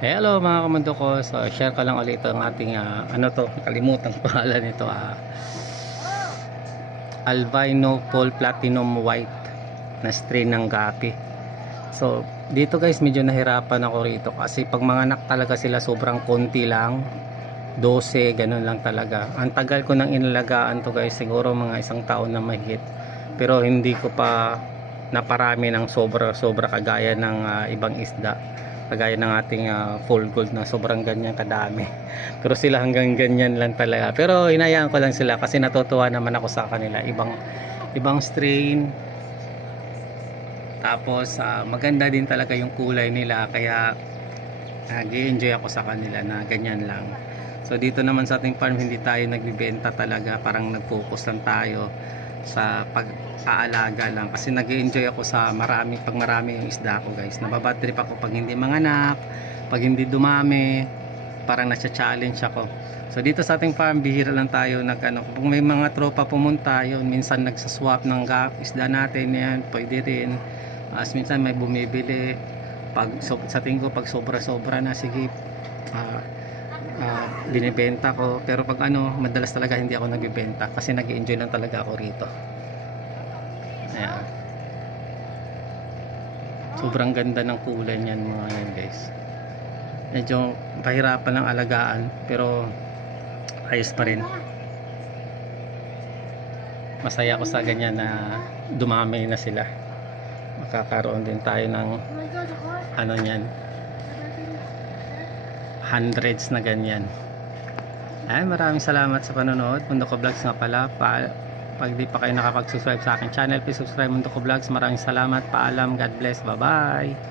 Hello mga kamundo ko. So share ko lang ulit ang ating ano to, kalimutan ko pangalan nito, albino full platinum white na strain ng gapi. So dito guys, medyo nahirapan ako rito kasi pag mga anak talaga sila sobrang konti lang, 12 ganun lang talaga. Ang tagal ko nang inalagaan to guys, siguro mga isang taon na mahigit, pero hindi ko pa naparami ng sobra kagaya ng ibang isda, kagaya ng ating full gold na sobrang ganyan kadami. Pero sila hanggang ganyan lang talaga, pero hinayaan ko lang sila kasi natutuwa naman ako sa kanila. Ibang strain, tapos maganda din talaga yung kulay nila, kaya nag-enjoy ako sa kanila na ganyan lang. So dito naman sa ating farm, hindi tayo nagbibenta talaga, parang nag-focus lang tayo sa pag-aalaga lang kasi nag-enjoy ako sa pag marami yung isda ko guys. Nababad trip ako pag hindi manganak, pag hindi dumami, parang nasa-challenge ako. So dito sa ating farm, bihira lang tayo kung may mga tropa pumunta, yun minsan nagsaswap ng isda natin, yan pwede rin. As minsan may bumibili, sa tingin ko pag sobra na, sige, binibenta ko. Pero pag madalas talaga hindi ako nagbibenta kasi nag-enjoy lang talaga ako rito. Ayan, sobrang ganda ng kulay niyan mga yan guys. Medyo pahirapan ng alagaan pero ayos pa rin. Masaya ako sa ganyan na dumami na sila. Makakaroon din tayo ng niyan, hundreds na ganyan. Ay, maraming salamat sa panonood. Mundo ko Vlogs nga pala. Pag di pa kayo nakapag-subscribe sa aking channel, please subscribe Mundo ko Vlogs. Maraming salamat. Paalam. God bless. Bye bye.